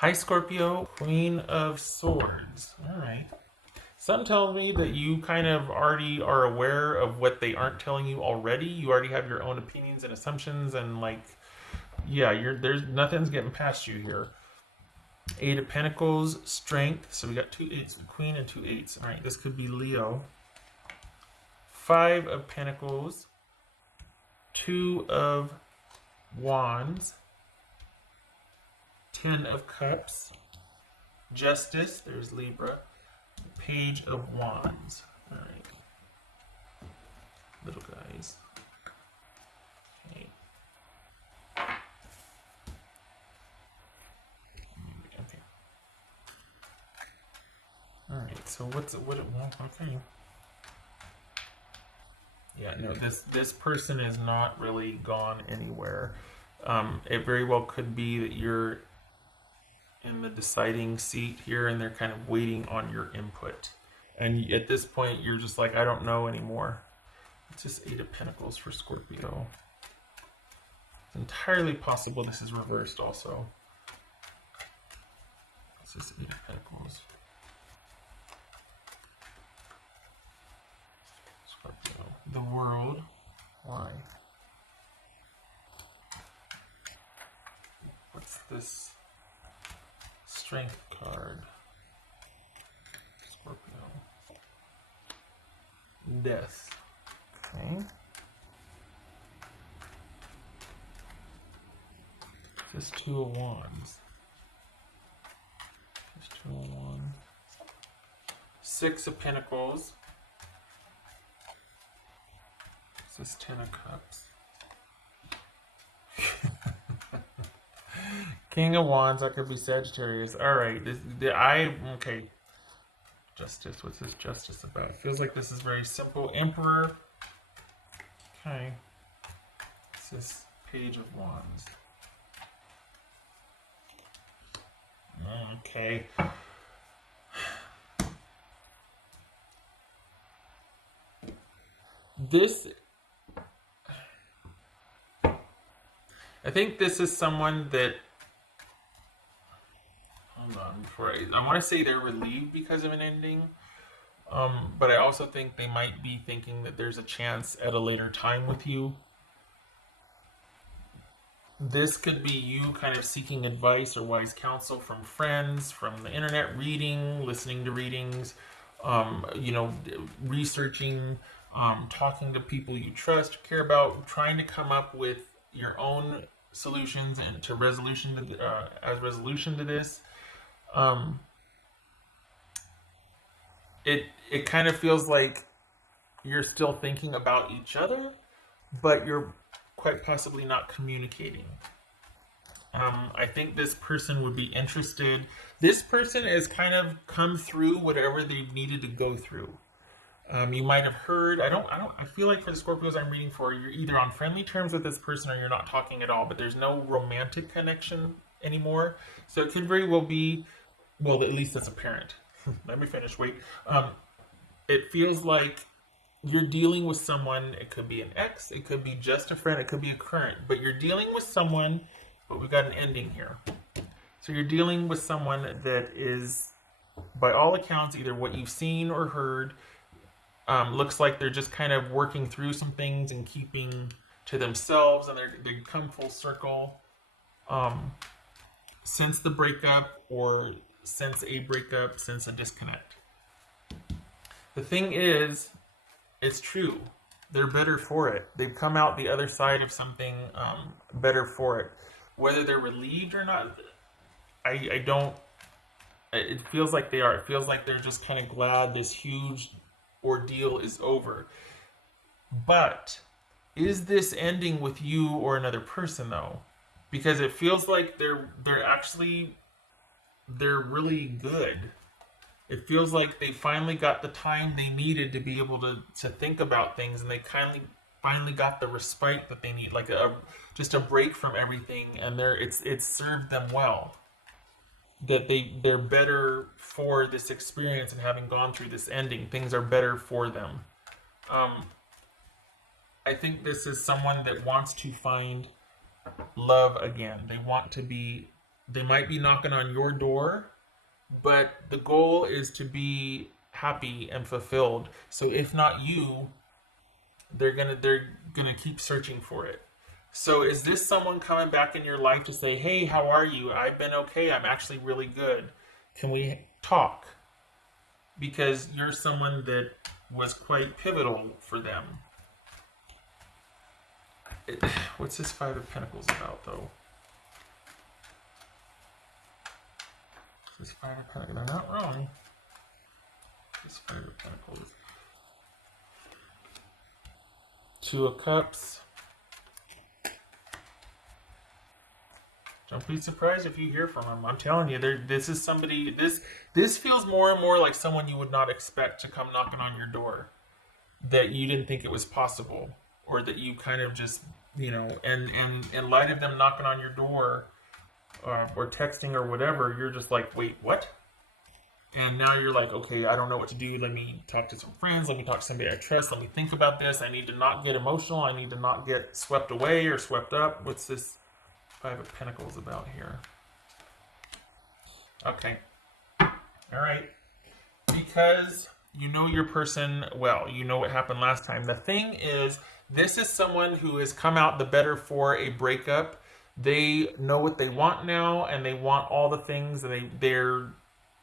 Hi, Scorpio, Queen of Swords. All right. Some tell me that you kind of already are aware of what they aren't telling you already. You already have your own opinions and assumptions, and like, yeah, there's nothing's getting past you here. Eight of Pentacles, Strength. So we got two eights, the Queen and two eights. All right, this could be Leo. Five of Pentacles, Two of Wands, Ten of Cups, Justice. There's Libra. Page of Wands. All right, little guys. Okay. Okay. All right. So what? Well, okay. Yeah. No. This person is not really gone anywhere. It very well could be that you're in the deciding seat here, and they're kind of waiting on your input. And at this point, you're just like, I don't know anymore. It's just Eight of Pentacles for Scorpio. It's entirely possible this is reversed also. It's just Eight of Pentacles. Scorpio. The World. Why? What's this? Strength card. Scorpio. Death. Okay. Just Two of Wands. Just Two of Wands. Six of Pentacles. This is Ten of Cups. King of Wands, that could be Sagittarius. Alright, okay. Justice, what's this Justice about? Feels like this is very simple. Emperor. Okay. This is Page of Wands. Okay. I think this is someone that, hold on, I want to say they're relieved because of an ending, but I also think they might be thinking that there's a chance at a later time with you. This could be you kind of seeking advice or wise counsel from friends, from the internet, reading, listening to readings, researching, talking to people you trust, care about, trying to come up with your own solutions and to resolution to this. It kind of feels like you're still thinking about each other, but you're quite possibly not communicating. I think this person would be interested. This person has kind of come through whatever they needed to go through. You might have heard. I feel like for the Scorpios I'm reading for, you're either on friendly terms with this person or you're not talking at all. But there's no romantic connection anymore. So it could very well be. Well, at least that's apparent. Let me finish. Wait. It feels like you're dealing with someone. It could be an ex. It could be just a friend. It could be a current. But you're dealing with someone. But we've got an ending here. So you're dealing with someone that is, by all accounts, either what you've seen or heard. Looks like they're just kind of working through some things and keeping to themselves, and they come full circle since the breakup or since a breakup, since a disconnect. The thing is, it's true. They're better for it. They've come out the other side of something better for it. Whether they're relieved or not, I don't. It feels like they are. It feels like they're just kind of glad this huge ordeal is over. But is this ending with you or another person though? Because it feels like they're really good. It feels like they finally got the time they needed to be able to think about things, and they finally got the respite that they need, like just a break from everything, and it's served them well. That they're better for this experience, and having gone through this ending, things are better for them. I think this is someone that wants to find love again. They want to be They might be knocking on your door, but the goal is to be happy and fulfilled. So if not you, they're gonna keep searching for it. So is this someone coming back in your life to say, "Hey, how are you? I've been okay. I'm actually really good. Can we talk?" Because you're someone that was quite pivotal for them. What's this Five of Pentacles about, though? This Five of Pentacles, they're not wrong. This Five of Pentacles. Two of Cups. Don't be surprised if you hear from him. I'm telling you, this is somebody. This feels more and more like someone you would not expect to come knocking on your door. That you didn't think it was possible, or that you kind of just, and in light of them knocking on your door, or texting or whatever, you're just like, wait, what? And now you're like, okay, I don't know what to do. Let me talk to some friends. Let me talk to somebody I trust. Let me think about this. I need to not get emotional. I need to not get swept away or swept up. What's this Five of Pentacles about here? Okay. All right. Because you know your person well. You know what happened last time. The thing is, this is someone who has come out the better for a breakup. They know what they want now, and they want all the things, and they're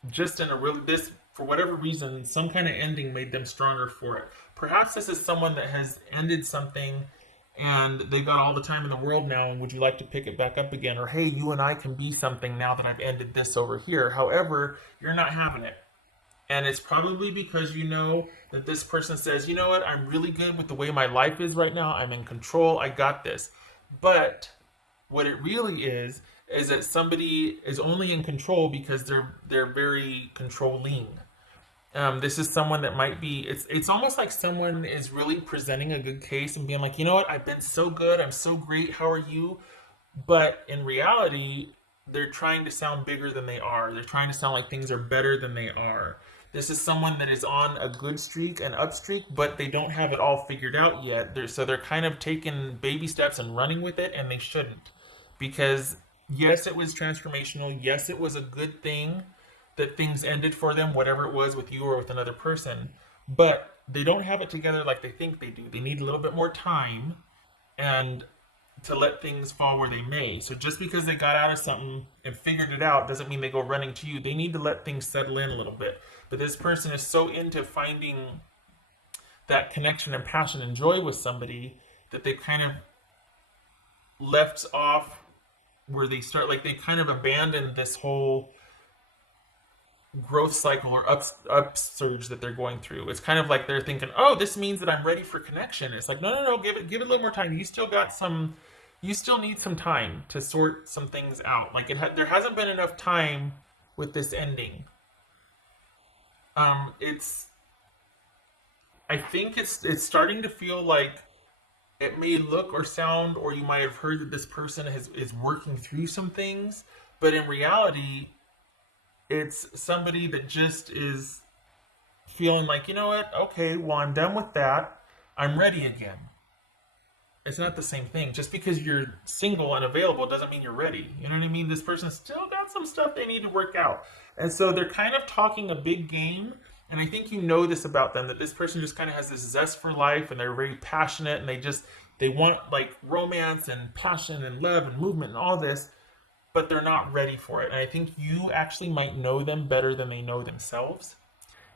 just in a real, this, for whatever reason, some kind of ending made them stronger for it. Perhaps this is someone that has ended something and they've got all the time in the world now, and would you like to pick it back up again? Or, hey, you and I can be something now that I've ended this over here. However, you're not having it. And it's probably because you know that this person says, you know what, I'm really good with the way my life is right now. I'm in control. I got this. But what it really is that somebody is only in control because they're very controlling. This is someone that might be, it's almost like someone is really presenting a good case and being like, you know what, I've been so good, I'm so great, how are you? But in reality, they're trying to sound bigger than they are. They're trying to sound like things are better than they are. This is someone that is on a good streak, an up streak, but they don't have it all figured out yet. So they're kind of taking baby steps and running with it, and they shouldn't. Because yes, it was transformational. Yes, it was a good thing that things ended for them, whatever it was with you or with another person, but they don't have it together like they think they do. They need a little bit more time and to let things fall where they may. So just because they got out of something and figured it out doesn't mean they go running to you. They need to let things settle in a little bit. But this person is so into finding that connection and passion and joy with somebody that they kind of left off where they start, like they kind of abandoned this whole growth cycle or upsurge that they're going through. It's kind of like they're thinking, oh, this means that I'm ready for connection. It's like, no, give it a little more time. You still need some time to sort some things out. Like there hasn't been enough time with this ending. I think it's starting to feel like it may look or sound, or you might have heard that this person is working through some things, but in reality, it's somebody that just is feeling like, you know what, okay, well, I'm done with that. I'm ready again. It's not the same thing. Just because you're single and available doesn't mean you're ready. You know what I mean? This person's still got some stuff they need to work out. And so they're kind of talking a big game. And I think you know this about them, that this person just kind of has this zest for life, and they're very passionate, and they want like romance and passion and love and movement and all this, but they're not ready for it. And I think you actually might know them better than they know themselves.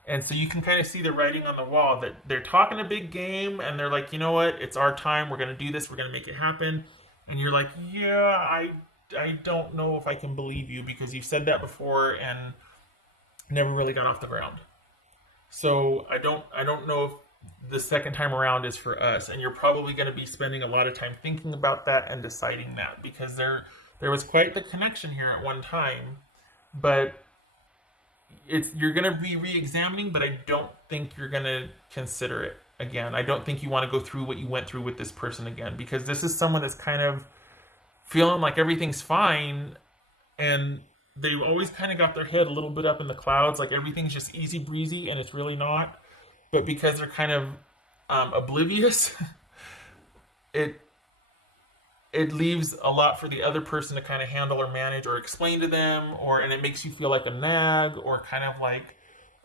And so you can kind of see the writing on the wall that they're talking a big game, and they're like, you know what, it's our time, we're going to do this, we're going to make it happen. And you're like, yeah, I don't know if I can believe you, because you've said that before and never really got off the ground. So I don't know if the second time around is for us. And you're probably going to be spending a lot of time thinking about that and deciding that, because there was quite the connection here at one time, but you're going to be re-examining, but I don't think you're going to consider it again. I don't think you want to go through what you went through with this person again, because this is someone that's kind of feeling like everything's fine, and they've always kind of got their head a little bit up in the clouds, like everything's just easy breezy, and it's really not. But because they're kind of oblivious, it leaves a lot for the other person to kind of handle or manage or explain to them, and it makes you feel like a nag, or kind of like,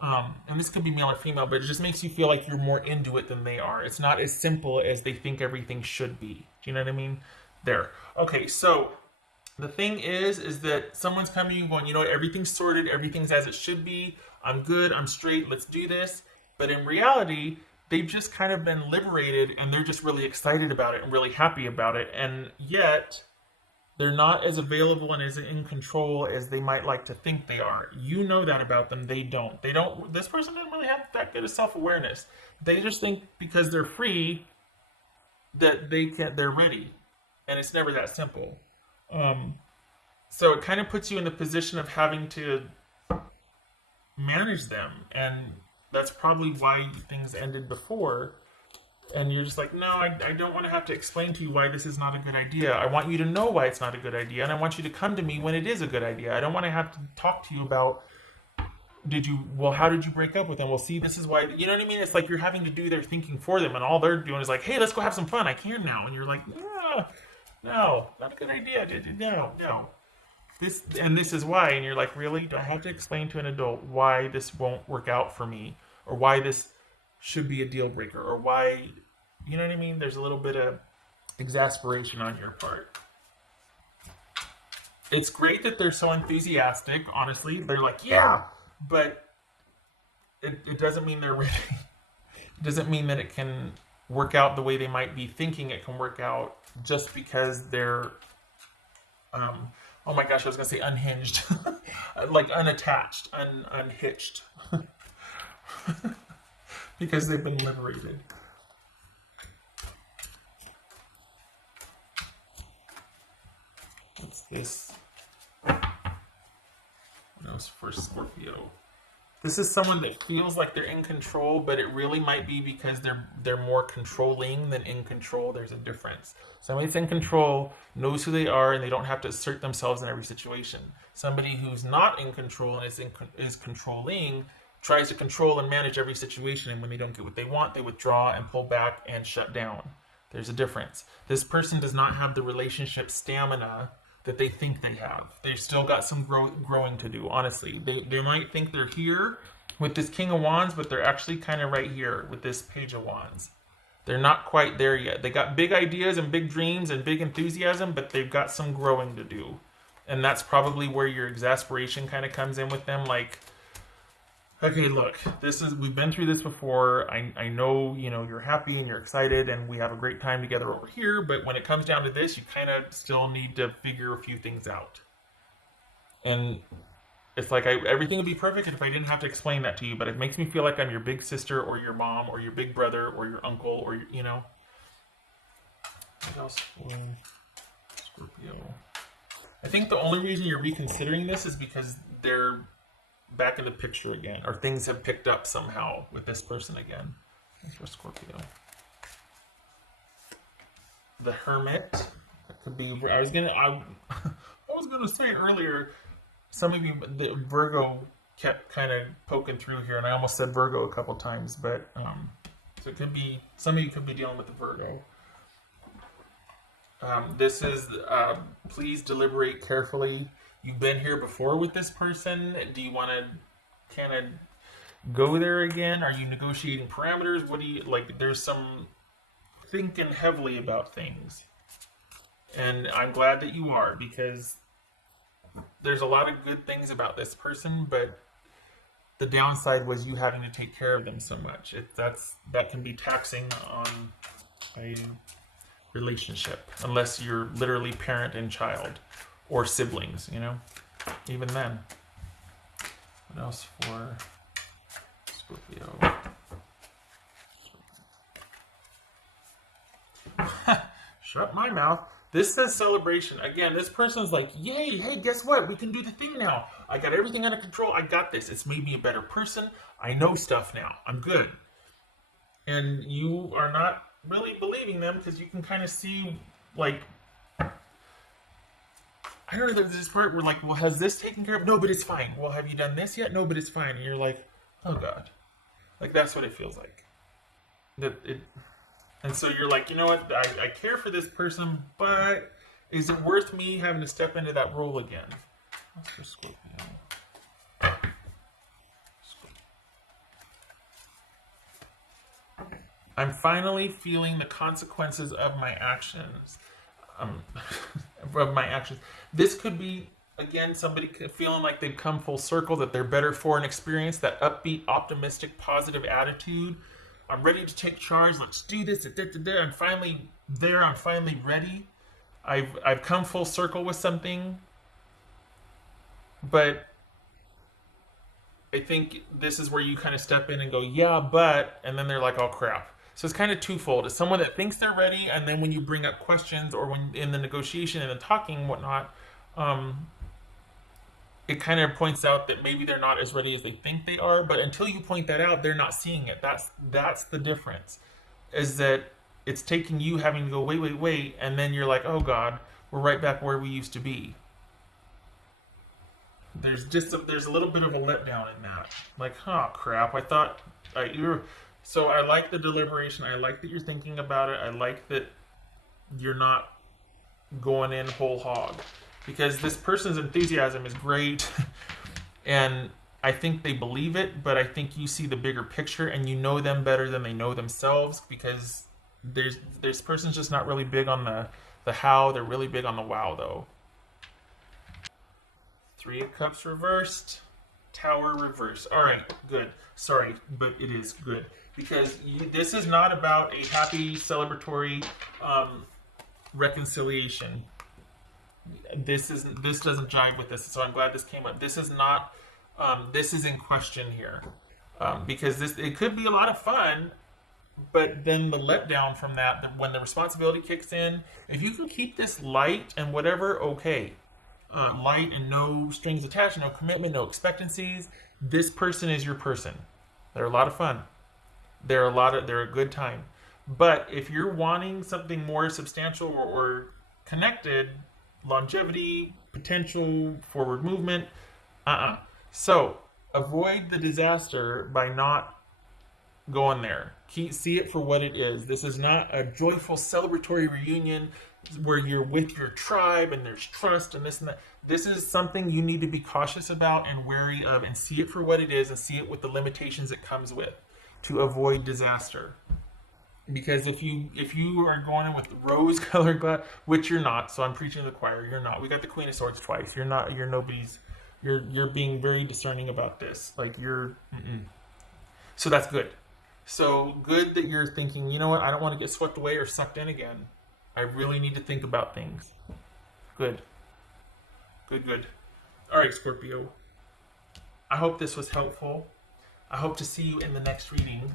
and this could be male or female, but it just makes you feel like you're more into it than they are. It's not as simple as they think everything should be. Do you know what I mean? There. Okay, so the thing is that someone's coming to you going, you know what, everything's sorted, everything's as it should be. I'm good, I'm straight, let's do this. But in reality, they've just kind of been liberated and they're just really excited about it and really happy about it. And yet, they're not as available and as in control as they might like to think they are. You know that about them, they don't. This person doesn't really have that good of self-awareness. They just think because they're free that they're ready. And it's never that simple. So it kind of puts you in the position of having to manage them, and that's probably why things ended before. And you're just like, no, I don't want to have to explain to you why this is not a good idea. I want you to know why it's not a good idea, and I want you to come to me when it is a good idea. I don't want to have to talk to you about, how did you break up with them? Well, see, this is why, you know what I mean? It's like you're having to do their thinking for them, and all they're doing is like, hey, let's go have some fun. I can now. And you're like, no, not a good idea. No. This is why. And you're like, really? Do I have to explain to an adult why this won't work out for me? Or why this should be a deal breaker? Or why, you know what I mean? There's a little bit of exasperation on your part. It's great that they're so enthusiastic, honestly. They're like, yeah. But it doesn't mean they're ready. It doesn't mean that it can work out the way they might be thinking it can work out just because they're, oh my gosh, I was going to say unhinged. Like unattached, unhitched. Because they've been liberated. What's this? No, it's for Scorpio. This is someone that feels like they're in control, but it really might be because they're more controlling than in control. There's a difference. Somebody that's in control knows who they are, and they don't have to assert themselves in every situation. Somebody who's not in control and is controlling tries to control and manage every situation, and when they don't get what they want, they withdraw and pull back and shut down. There's a difference. This person does not have the relationship stamina that they think they have. They've still got some growing to do, honestly. They might think they're here with this King of Wands, but they're actually kind of right here with this Page of Wands. They're not quite there yet. They got big ideas and big dreams and big enthusiasm, but they've got some growing to do. And that's probably where your exasperation kind of comes in with them. Like, okay, look, we've been through this before. I know, you're happy and you're excited and we have a great time together over here, but when it comes down to this, you kind of still need to figure a few things out. And it's like everything would be perfect if I didn't have to explain that to you, but it makes me feel like I'm your big sister or your mom or your big brother or your uncle or, What else for Scorpio? I think the only reason you're reconsidering this is because they're back in the picture again, or things have picked up somehow with this person again. Thanks for Scorpio. The Hermit. That could be. I was gonna say earlier. Some of you, the Virgo kept kind of poking through here, and I almost said Virgo a couple times, but so it could be some of you could be dealing with the Virgo. This is please deliberate carefully. You've been here before with this person. Do you want to kind of go there again? Are you negotiating parameters? What do you like? There's some thinking heavily about things. And I'm glad that you are, because there's a lot of good things about this person, but the downside was you having to take care of them so much. That can be taxing on a relationship, unless you're literally parent and child. Or siblings, even then. What else for Scorpio? Shut my mouth. This says celebration. Again, this person's like, yay, hey, guess what? We can do the thing now. I got everything under control. I got this. It's made me a better person. I know stuff now. I'm good. And you are not really believing them because you can kind of see, like, I don't know, there's this part where like, well, has this taken care of? No, but it's fine. Well, have you done this yet? No, but it's fine. And you're like, oh God. Like, that's what it feels like. And so you're like, you know what? I care for this person, but Is it worth me having to step into that role again? What's for Scorpio? I'm finally feeling the consequences of my actions. Of my actions. This could be, again, somebody feeling like they've come full circle, that they're better for an experience, that upbeat, optimistic, positive attitude. I'm ready to take charge. Let's do this. I'm finally there. I'm finally ready. I've come full circle with something. But I think this is where you kind of step in and go, yeah, but, and then they're like, oh crap. So it's kind of twofold. It's someone that thinks they're ready, and then when you bring up questions or when in the negotiation and the talking and whatnot, it kind of points out that maybe they're not as ready as they think they are. But until you point that out, they're not seeing it. That's the difference. Is that it's taking you having to go, wait, and then you're like, oh God, we're right back where we used to be. There's a little bit of a letdown in that. Like, oh crap, I thought you're. So I like the deliberation. I like that you're thinking about it. I like that you're not going in whole hog, because this person's enthusiasm is great, and I think they believe it. But I think you see the bigger picture, and you know them better than they know themselves, because this person's just not really big on the how. They're really big on the wow, though. Three of Cups reversed. Tower reversed. All right, good. Sorry, but it is good. Because this is not about a happy, celebratory reconciliation. This doesn't jive with this, so I'm glad this came up. This is not. This is in question here, because it could be a lot of fun, but then the letdown from that, when the responsibility kicks in, if you can keep this light and whatever, okay. Light and no strings attached, no commitment, no expectancies. This person is your person. They're a lot of fun. They're a good time. But if you're wanting something more substantial or connected, longevity, potential, forward movement, So avoid the disaster by not going there. See it for what it is. This is not a joyful, celebratory reunion where you're with your tribe and there's trust and this and that. This is something you need to be cautious about and wary of, and see it for what it is, and see it with the limitations it comes with, to avoid disaster. Because if you are going in with rose-colored glass, which you're not, so I'm preaching to the choir, you're not. We got the Queen of Swords twice. You're not. You're nobody's. You're being very discerning about this. Like you're. So that's good. So good that you're thinking, you know what, I don't want to get swept away or sucked in again. I really need to think about things. Good. Good. All right, Scorpio. I hope this was helpful. I hope to see you in the next reading.